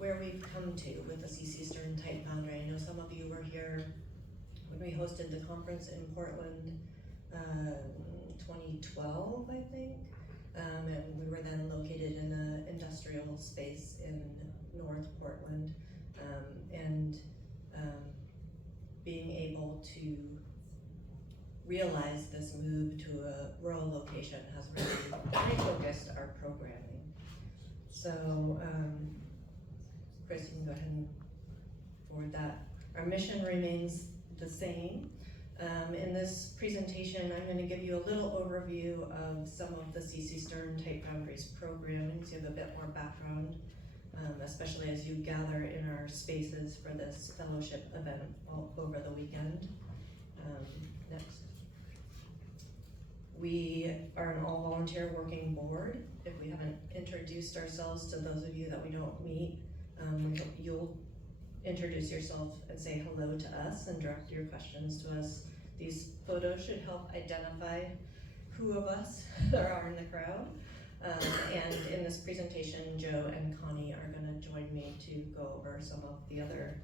where we've come to with the CC Stern Type Foundry. I know some of you were here when we hosted the conference in Portland, 2012, I think. And we were then located in an industrial space in North Portland. Being able to realize this move to a rural location has really refocused our programming. So, Chris, you can go ahead and forward that. Our mission remains the same. In this presentation, I'm going to give you a little overview of some of the CC Stern Type Foundry's programming, so you have a bit more background, especially as you gather in our spaces for this fellowship event over the weekend. Next. We are an all-volunteer working board. If we haven't introduced ourselves to those of you that we don't meet, you'll introduce yourself and say hello to us and direct your questions to us. These photos should help identify who of us there are in the crowd. And in this presentation, Joe and Connie are going to join me to go over some of the other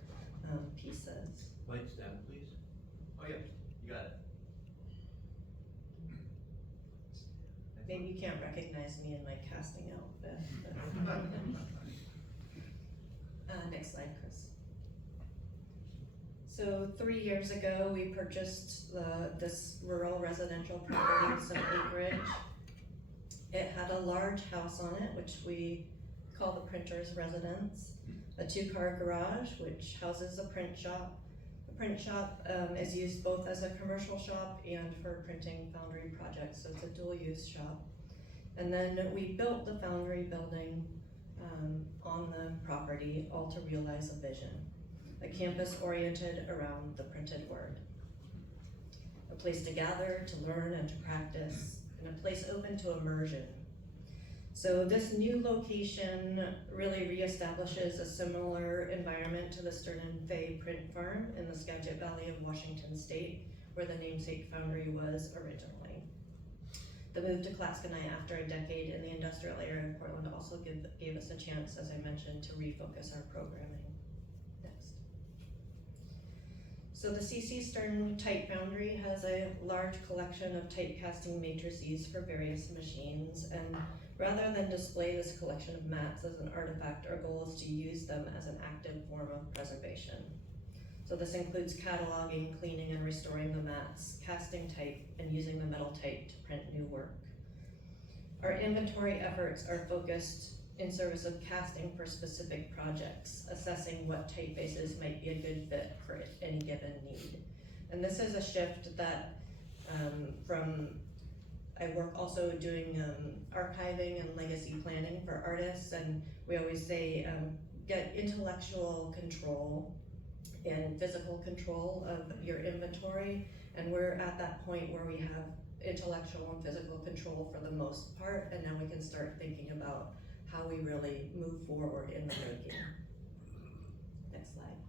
pieces. Lights down, please. Oh, yeah, you got it. Maybe you can't recognize me in my casting outfit. Next slide, Chris. So 3 years ago, we purchased this rural residential property with some acreage. It had a large house on it, which we call the printer's residence, a 2-car garage, which houses a print shop. The print shop is used both as a commercial shop and for printing foundry projects, so it's a dual-use shop. And then we built the foundry building on the property, all to realize a vision. A campus oriented around the printed word. A place to gather, to learn, and to practice, and a place open to immersion. So this new location really reestablishes a similar environment to the Stern and Fay print farm in the Skagit Valley of Washington State, where the namesake foundry was originally. The move to Claskenai after a decade in the industrial area of Portland also gave us a chance, as I mentioned, to refocus our programming. Next. So the CC Stern Type Foundry has a large collection of typecasting matrices for various machines, and rather than display this collection of mats as an artifact, our goal is to use them as an active form of preservation. So this includes cataloging, cleaning, and restoring the mats, casting type, and using the metal type to print new work. Our inventory efforts are focused in service of casting for specific projects, assessing what typefaces might be a good fit for any given need. And this is a shift that I work also doing archiving and legacy planning for artists, and we always say get intellectual control and physical control of your inventory, and we're at that point where we have intellectual and physical control for the most part, and now we can start thinking about how we really move forward in the making. Next slide.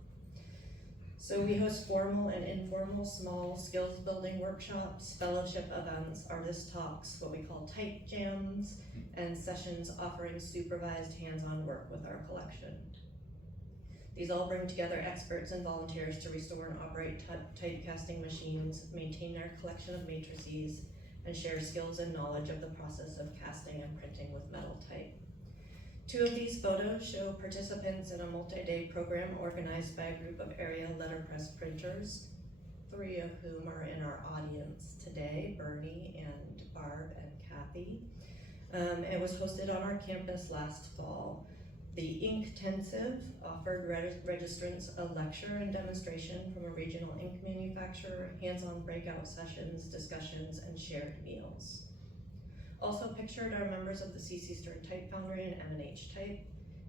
So we host formal and informal small skills building workshops, fellowship events, artist talks, what we call type jams, and sessions offering supervised hands-on work with our collection. These all bring together experts and volunteers to restore and operate typecasting machines, maintain our collection of matrices, and share skills and knowledge of the process of casting and printing with metal type. 2 of these photos show participants in a multi-day program organized by a group of area letterpress printers, 3 of whom are in our audience today, Bernie and Barb and Kathy. It was hosted on our campus last fall. The Inktensive offered registrants a lecture and demonstration from a regional ink manufacturer, hands-on breakout sessions, discussions, and shared meals. Also pictured are members of the CC Stern Type Foundry and M&H Type,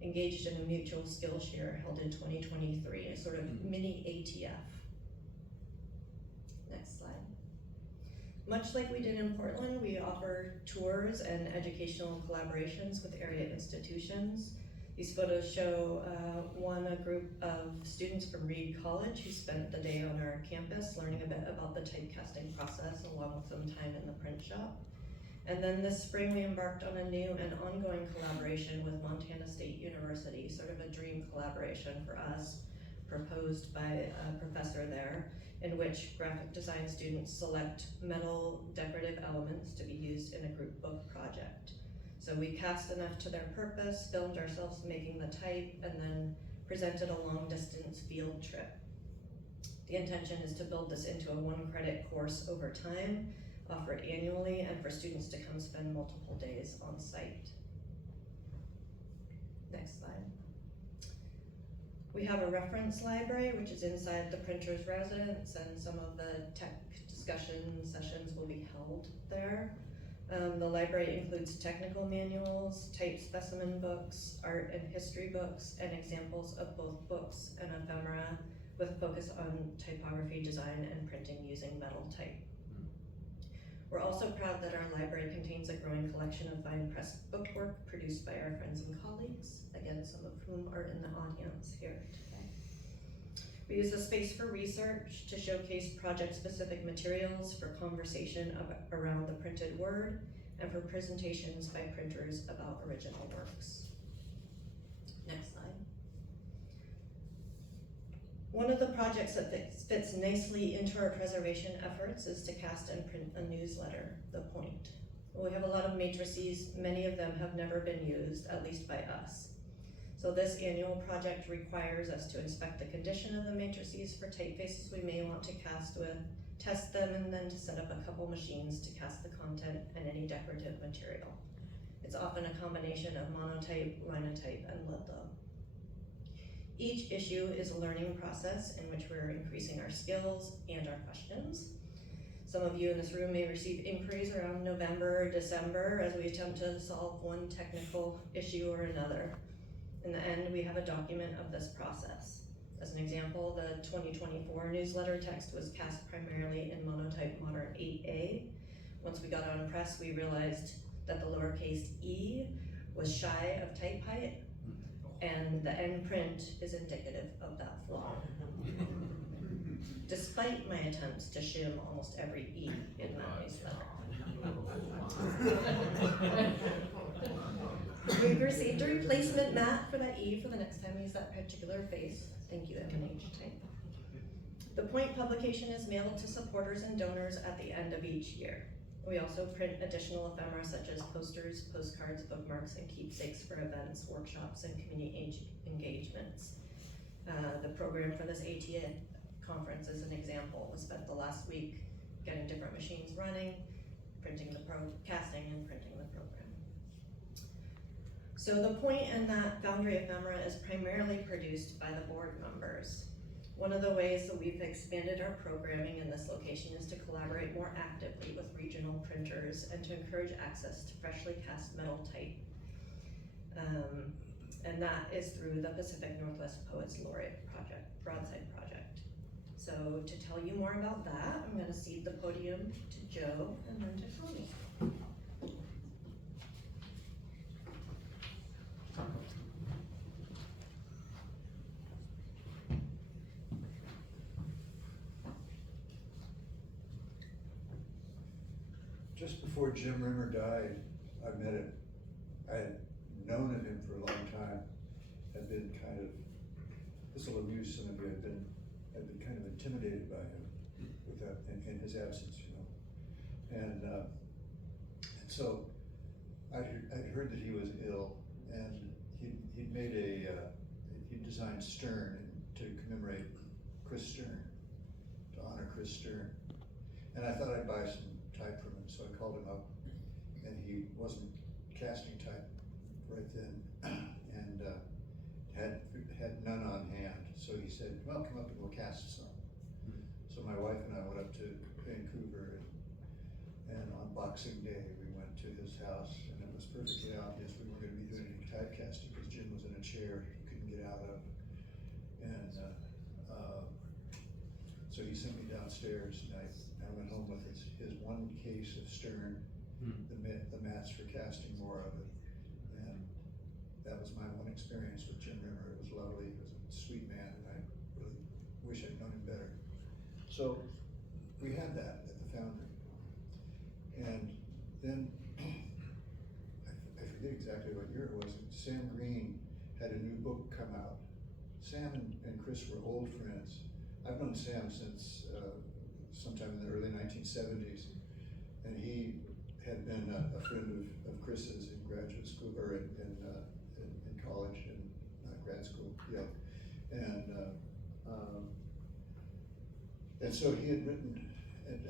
engaged in a mutual skill share held in 2023, a sort of mini ATF. Next slide. Much like we did in Portland, we offer tours and educational collaborations with area institutions. These photos show a group of students from Reed College who spent the day on our campus learning a bit about the typecasting process along with some time in the print shop. And then this spring we embarked on a new and ongoing collaboration with Montana State University, sort of of a dream collaboration for us, proposed by a professor there, in which graphic design students select metal decorative elements to be used in a group book project. So we cast enough to their purpose, filmed ourselves making the type, and then presented a long distance field trip. The intention is to build this into a 1-credit course over time, offered annually, and for students to come spend multiple days on site. Next slide. We have a reference library, which is inside the printer's residence, and some of the tech discussion sessions will be held there. The library includes technical manuals, type specimen books, art and history books, and examples of both books and ephemera, with a focus on typography, design, and printing using metal type. We're also proud that our library contains a growing collection of fine press bookwork produced by our friends and colleagues, again, some of whom are in the audience here today. We use the space for research to showcase project-specific materials, for conversation around the printed word, and for presentations by printers about original works. Next slide. One of the projects that fits nicely into our preservation efforts is to cast and print a newsletter, The Point. We have a lot of matrices, many of them have never been used, at least by us. So this annual project requires us to inspect the condition of the matrices for typefaces we may want to cast with, test them, and then to set up a couple machines to cast the content and any decorative material. It's often a combination of monotype, linotype, and lead load. Each issue is a learning process in which we're increasing our skills and our questions. Some of you in this room may receive inquiries around November or December as we attempt to solve one technical issue or another. In the end, we have a document of this process. As an example, the 2024 newsletter text was cast primarily in monotype modern 8A. Once we got on press, we realized that the lowercase e was shy of type height, and the end print is indicative of that flaw. Despite my attempts to shim almost every e in that newsletter. We've received a replacement mat for that e for the next time we use that particular face. Thank you, M&H Type. The Point publication is mailed to supporters and donors at the end of each year. We also print additional ephemera such as posters, postcards, bookmarks, and keepsakes for events, workshops, and community engagements. The program for this ATA conference is an example. We spent the last week getting different machines running, printing the casting and printing the program. So the Point and that Foundry ephemera is primarily produced by the board members. One of the ways that we've expanded our programming in this location is to collaborate more actively with regional printers and to encourage access to freshly cast metal type. And that is through the Pacific Northwest Poets Laureate Project, Broadside Project. So to tell you more about that, I'm gonna cede the podium to Joe and then to Tony. Just before Jim Rimmer died, I met him. I had known of him for a long time. Had been kind of, this will amuse some of you, I'd been kind of intimidated by him with that, in his absence, you know. And so I'd heard that he was ill, and he'd made he designed Stern to commemorate Chris Stern, to honor Chris Stern. And I thought I'd buy some type from him, so I called him up, and he wasn't casting type right then, and had none on hand. So he said, well, come up and we'll cast some. So my wife and I went up to Vancouver, and on Boxing Day we went to his house, and it was perfectly obvious we weren't going to be doing any typecasting because Jim was in a chair he couldn't get out of. And so he sent me downstairs, and I went home with his one case of Stern, the mats for casting more of it. And that was my one experience with Jim Rimmer. It was lovely. He was a sweet man, and I really wish I'd known him better. So we had that at the Foundry. And then, I forget exactly what year it was, Sam Green had a new book come out. Sam and Chris were old friends. I've known Sam since sometime in the early 1970s, and he had been a friend of Chris's in graduate school, or in college and grad school, yeah. And so he had written,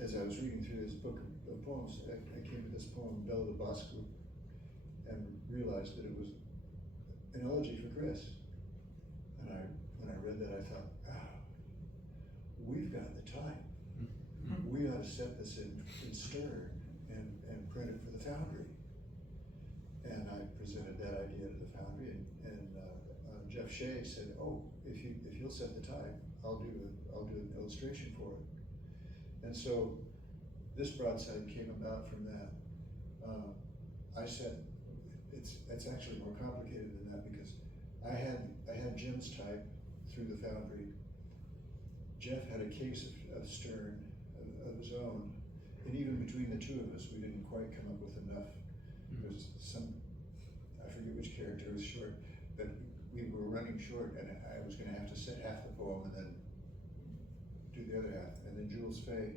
as I was reading through his book of poems, I came to this poem, Belle de Bosco, and realized that it was an elegy for Chris. And when I read that, I thought, we've got the time. We ought to set this in Stern and print it for the Foundry. And I presented that idea to the Foundry, and Jeff Shea said, "Oh, if you'll set the time, I'll do an illustration for it." And so this broadside came about from that. I said, it's actually more complicated than that, because I had Jim's type through the Foundry. Jeff had a case of Stern of his own, and even between the two of us, we didn't quite come up with enough. There was I forget which character was short, but we were running short, and I was going to have to set half the poem and then do the other half. And then Jules Fay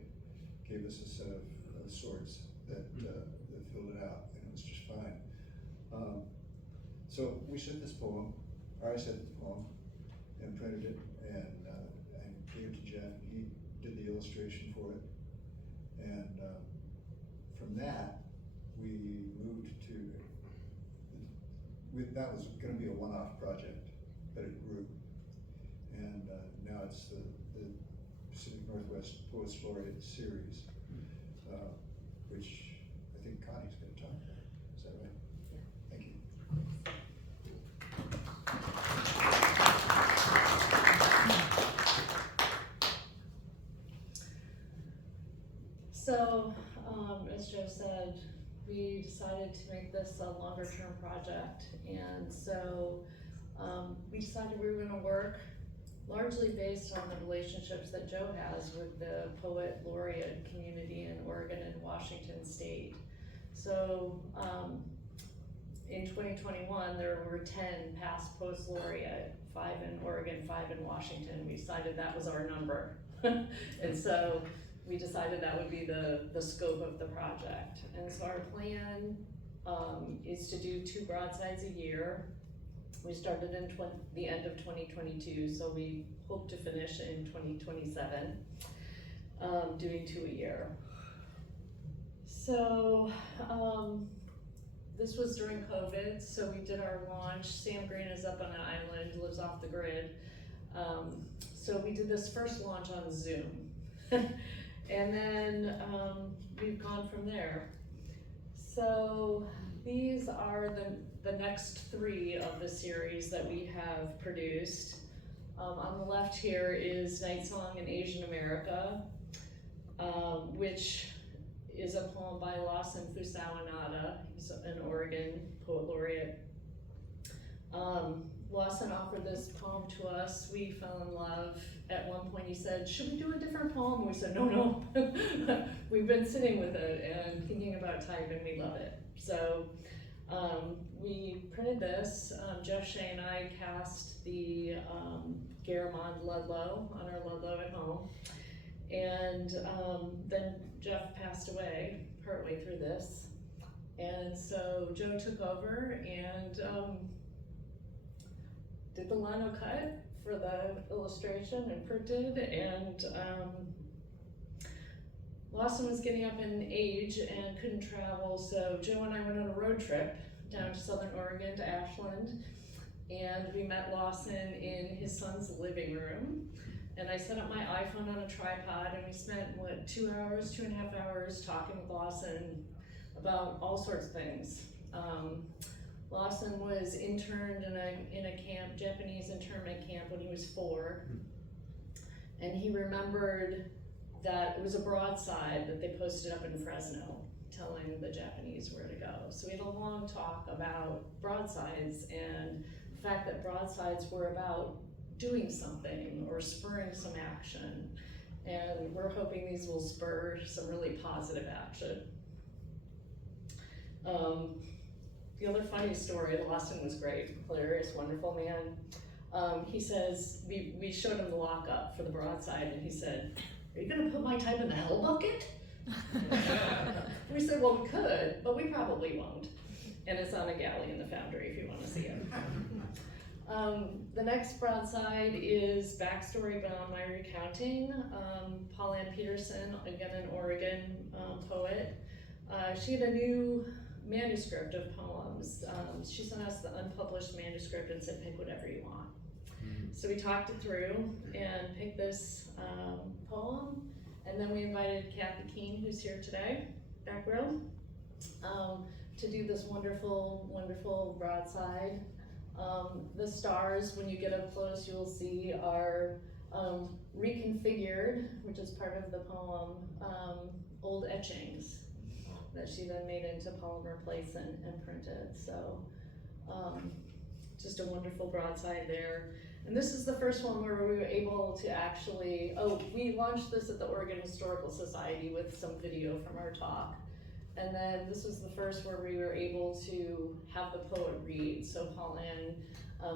gave us a set of swords that filled it out, and it was just fine. So we set this poem, or I set the poem, and printed it, and gave it to Jeff. He did the illustration for it, and from that we moved to. That was going to be a one-off project, but it grew, and now it's the Pacific Northwest Poets Laureate series, which I think Connie's going to talk about. Is that right? Yeah. Thank you. So, as Joe said, we decided to make this a longer term project, and so we decided we were going to work largely based on the relationships that Joe has with the poet laureate community in Oregon and Washington State. So in 2021, there were 10 past poets laureate, 5 in Oregon, 5 in Washington. We decided that was our number. And so we decided that would be the scope of the project. And so our plan is to do 2 broadsides a year. We started in the end of 2022, so we hope to finish in 2027, doing 2 a year. So this was during COVID, so we did our launch. Sam Green is up on an island, lives off the grid. So we did this first launch on Zoom. And then we've gone from there. So these are the next 3 of the series that we have produced. On the left here is Night Song in Asian America, which is a poem by Lawson Fusawanada. He's an Oregon poet laureate. Lawson offered this poem to us. We fell in love. At one point he said, "Should we do a different poem?" We said, no. We've been sitting with it and thinking about type, and we love it. So we printed this. Jeff Shea and I cast the Garamond Ludlow on our Ludlow at home. And then Jeff passed away partway through this. And so Joe took over and did the lino cut for the illustration and printed, and Lawson was getting up in age and couldn't travel, so Joe and I went on a road trip down to Southern Oregon to Ashland, and we met Lawson in his son's living room, and I set up my iPhone on a tripod, and we spent, 2.5 hours talking with Lawson about all sorts of things. Lawson was interned in a camp, Japanese internment camp, when he was 4, and he remembered that it was a broadside that they posted up in Fresno telling the Japanese where to go. So we had a long talk about broadsides and the fact that broadsides were about doing something or spurring some action, and we're hoping these will spur some really positive action. the other funny story, Lawson was great, hilarious, wonderful man. He says, we showed him the lockup for the broadside, and he said, "Are you gonna put my type in the hell bucket?" We said, "Well, we could, but we probably won't." And it's on a galley in the Foundry if you wanna see it. The next broadside is backstory, but on my recounting. Paul Ann Peterson, again an Oregon poet. She had a new manuscript of poems. She sent us the unpublished manuscript and said, "Pick whatever you want." So we talked it through and picked this poem, and then we invited Kathy Keene, who's here today, back row, to do this wonderful, wonderful broadside. The stars, when you get up close, you will see are reconfigured, which is part of the poem, old etchings that she then made into polymer plates and printed. So just a wonderful broadside there. And this is the first one where we were able to actually, we launched this at the Oregon Historical Society with some video from our talk. And then this was the first where we were able to have the poet read. So Paul Ann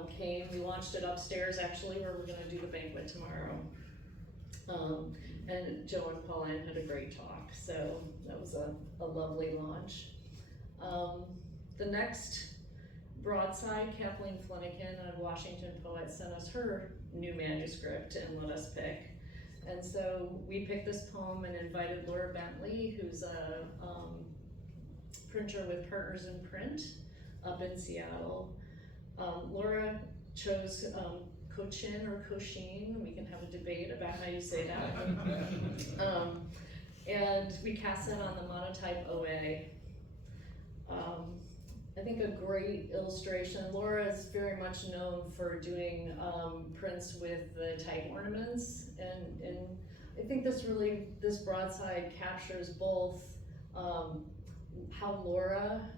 came, we launched it upstairs actually, where we're gonna do the banquet tomorrow. And Joe and Paul Ann had a great talk, so that was a lovely launch. The next broadside, Kathleen Flanagan, a Washington poet, sent us her new manuscript and let us pick. And so we picked this poem and invited Laura Bentley, who's a printer with Partners in Print up in Seattle. Laura chose Cochin or Cochin. We can have a debate about how you say that. And we cast that on the monotype OA. I think a great illustration. Laura is very much known for doing prints with the type ornaments, and I think this broadside captures both how Laura,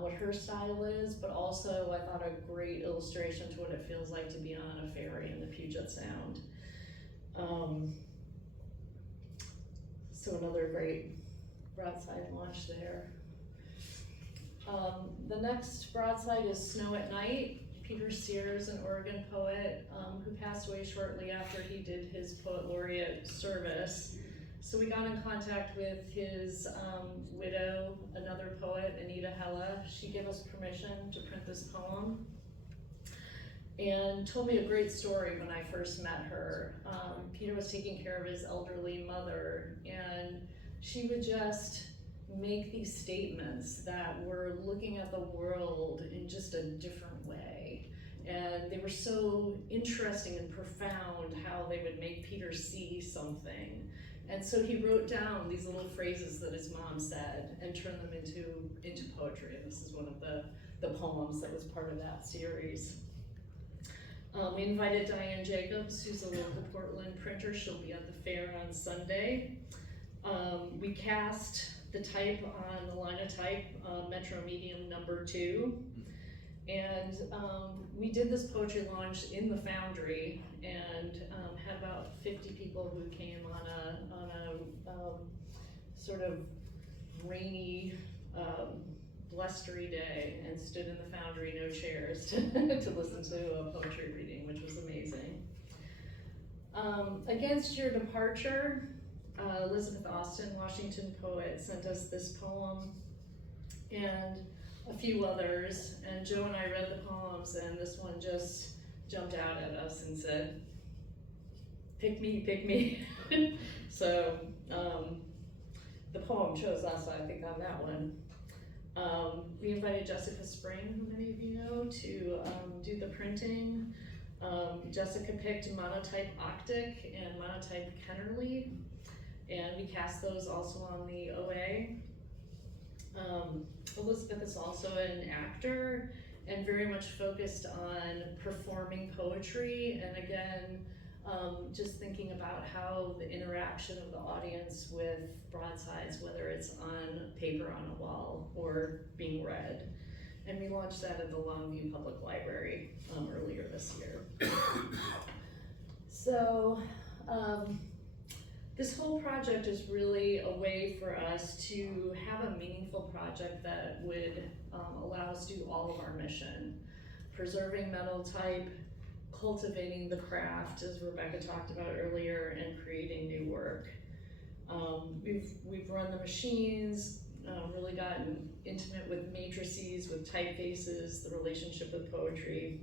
what her style is, but also I thought a great illustration to what it feels like to be on a ferry in the Puget Sound. So another great broadside launch there. The next broadside is Snow at Night. Peter Sears, an Oregon poet who passed away shortly after he did his poet laureate service. So we got in contact with his widow, another poet, Anita Hella. She gave us permission to print this poem and told me a great story when I first met her. Peter was taking care of his elderly mother, and she would just make these statements that were looking at the world in just a different way. And they were so interesting and profound how they would make Peter see something. And so he wrote down these little phrases that his mom said and turned them into poetry. And this is one of the poems that was part of that series. We invited Diane Jacobs, who's a local Portland printer. She'll be at the fair on Sunday. We cast the type on the Linotype Metro Medium #2. And we did this poetry launch in the Foundry and had about 50 people who came on a sort of rainy, blustery day and stood in the Foundry, no chairs, to listen to a poetry reading, which was amazing. Against Your Departure, Elizabeth Austin, Washington poet, sent us this poem and a few others, and Joe and I read the poems, and this one just jumped out at us and said, "Pick me, pick me." So the poem chose us, I think, on that one. We invited Jessica Spring, who many of you know, to do the printing. Jessica picked Monotype Octic and Monotype Kennerly, and we cast those also on the OA. Elizabeth is also an actor and very much focused on performing poetry, and again, just thinking about how the interaction of the audience with broadsides, whether it's on paper on a wall or being read. And we launched that at the Longview Public Library earlier this year. So this whole project is really a way for us to have a meaningful project that would allow us to do all of our mission. Preserving metal type, cultivating the craft, as Rebecca talked about earlier, and creating new work. We've run the machines, really gotten intimate with matrices, with typefaces, the relationship with poetry.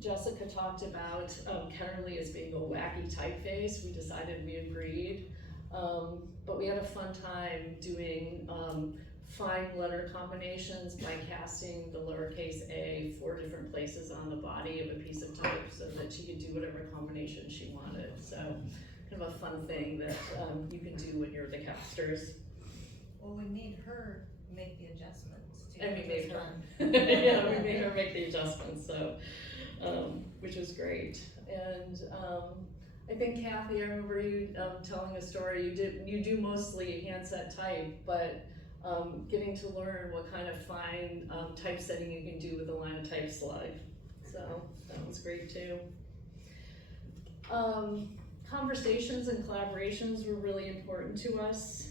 Jessica talked about Kennerly as being a wacky typeface. We decided we agreed, but we had a fun time doing fine letter combinations by casting the lowercase a 4 different places on the body of a piece of type so that she could do whatever combination she wanted. So kind of a fun thing that you can do when you're the casters. Well, we made her make the adjustments too. And we which made was her, fun. yeah, we made her make the adjustments, so, which was great. And I think Kathy, I remember you telling a story, you do mostly handset type, but getting to learn what kind of fine typesetting you can do with a line of type slug. So that was great too. Conversations and collaborations were really important to us.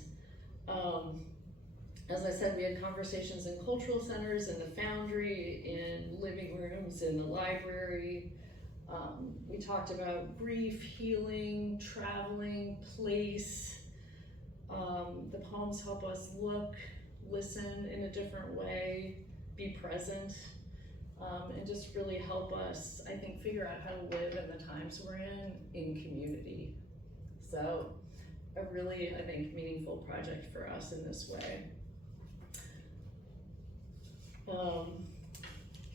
As I said, we had conversations in cultural centers, in the foundry, in living rooms, in the library. We talked about grief, healing, traveling, place. The poems help us look, listen in a different way, be present, and just really help us, I think, figure out how to live in the times we're in community. So a really, I think, meaningful project for us in this way.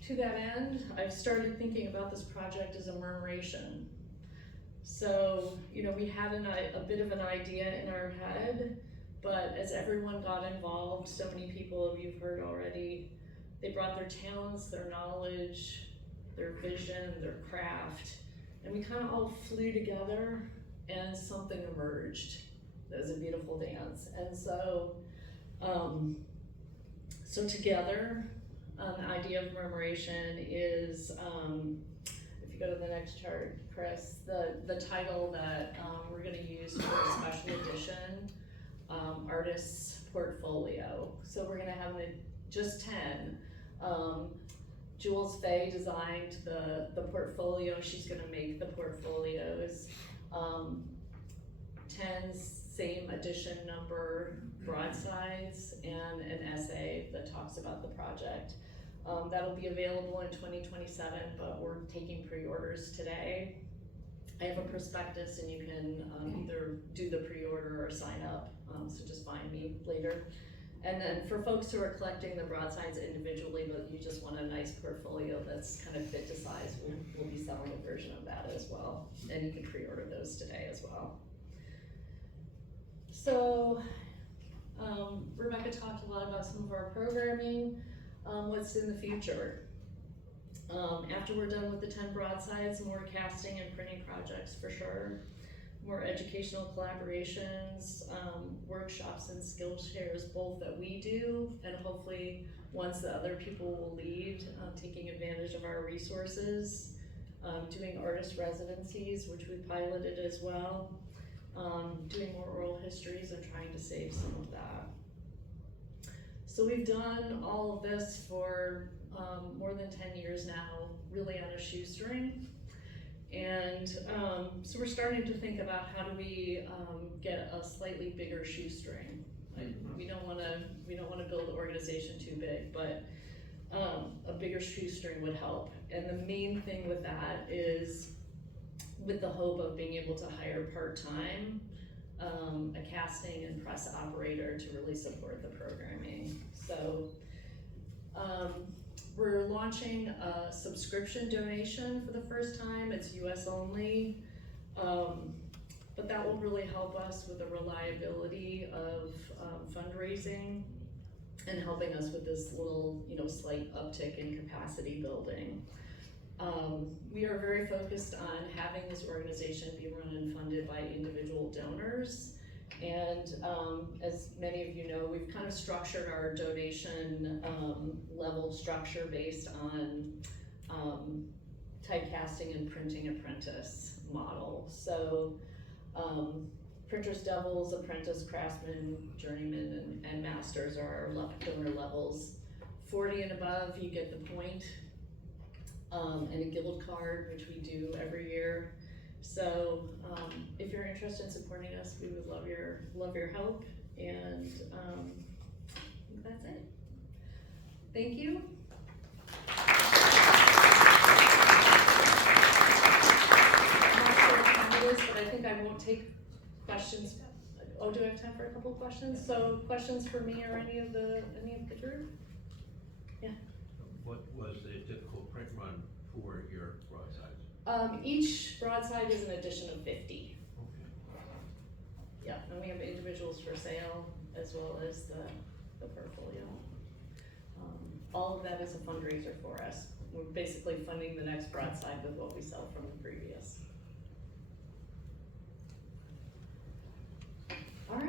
To that end, I've started thinking about this project as a murmuration. So, you know, we had a bit of an idea in our head, but as everyone got involved, so many people you've heard already, they brought their talents, their knowledge, their vision, their craft, and we kind of all flew together and something emerged. That was a beautiful dance. And so, so together, the idea of murmuration is, if you go to the next chart, Chris, the title that we're going to use for a special edition, artist's portfolio. So we're going to have just 10. Jules Fay designed the portfolio. She's going to make the portfolios. 10 same edition number broadsides and an essay that talks about the project. That'll be available in 2027, but we're taking pre-orders today. I have a prospectus and you can either do the pre-order or sign up, so just find me later. And then for folks who are collecting the broadsides individually, but you just want a nice portfolio that's kind of fit to size, we'll be selling a version of that as well. And you can pre-order those today as well. So, Rebecca talked a lot about some of our programming, what's in the future. After we're done with the 10 broadsides, more casting and printing projects for sure, more educational collaborations, workshops and skill shares, both that we do, and hopefully ones that other people will lead, taking advantage of our resources, doing artist residencies, which we piloted as well, doing more oral histories and trying to save some of that. So we've done all of this for more than 10 years now, really on a shoestring. And so we're starting to think about how do we get a slightly bigger shoestring. Like, we don't want to build the organization too big, but a bigger shoestring would help. And the main thing with that is, with the hope of being able to hire part-time, a casting and press operator to really support the programming. So we're launching a subscription donation for the first time. It's US only, but that will really help us with the reliability of fundraising and helping us with this little, slight uptick in capacity building. We are very focused on having this organization be run and funded by individual donors. And as many of you know, we've kind of structured our donation level structure based on typecasting and printing apprentice model. So Printers, Devils, Apprentice, Craftsman, Journeyman, and Masters are our filler levels. 40 and above, you get the point, and a guild card, which we do every year. So, if you're interested in supporting us, we would love your help, and, I think that's it. Thank you. I'm not sure what time it is, but I think I won't take questions. Oh, do I have time for a couple of questions? So, questions for me or any of the group? What was the typical print run for your broadsides? Each broadside is an addition of 50. Okay. Yeah, and we have individuals for sale as well as the portfolio. All of that is a fundraiser for us. We're basically funding the next broadside with what we sell from the previous.